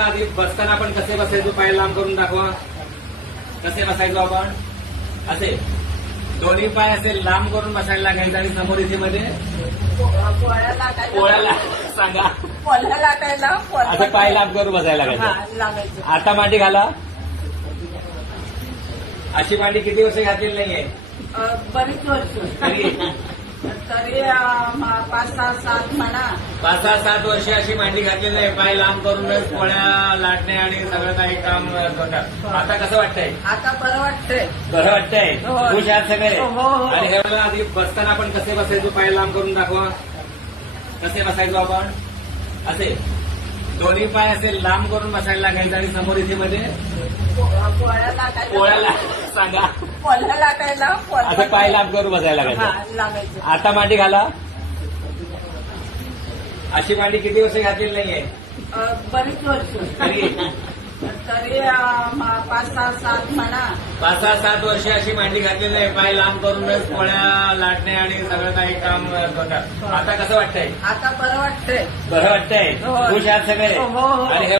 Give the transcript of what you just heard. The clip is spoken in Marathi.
आधी बसताना आपण कसे बसायचो, पाय लांब करून दाखवा. कसे बसायचो आपण? असे दोन्ही पाय असे लांब करून बसायला लागायचं आणि समोर इथे मध्ये पोळ्याला सांगा पोळ्या लाटायला असं पाय लांब करून बसायला लागायचं. लागायचं. आता मांडी घाला. अशी मांडी किती वर्ष घातलेली नाहीये बरीच वर्ष तरी तरी 5-6-7 म्हणा. 5-7 वर्ष अशी मांडी घातलेली नाही. पाय लांब करूनच पोळ्या लाटणे आणि सगळं काही काम करतात. आता कसं वाटतंय? आता बरं वाटतंय. बरं वाटतंय. हो. खुश आहात सगळे? हो, हो. आणि हे बघा, आधी बसताना आपण कसे बसायचो, पाय लांब करून दाखवा. कसे बसायचो आपण? असे दोन्ही पाय असे लांब करून बसायला लागायचं आणि समोर इथे मध्ये पोळ्याला सांगा पोळ्या लाटायला असं पाय लांब करून बसायला लागायचं. लागायचं. आता मांडी घाला. अशी मांडी किती वर्ष घातलेली नाहीये बरीच वर्ष तरी तरी 5-6-7 म्हणा. 5-7 वर्ष अशी मांडी घातलेली नाही. पाय लांब करूनच पोळ्या लाटणे आणि सगळं काही काम करतात. आता कसं वाटतंय? आता बरं वाटतंय. बरं वाटतंय. हो. खुश आहात सगळे? हो, हो. आणि हे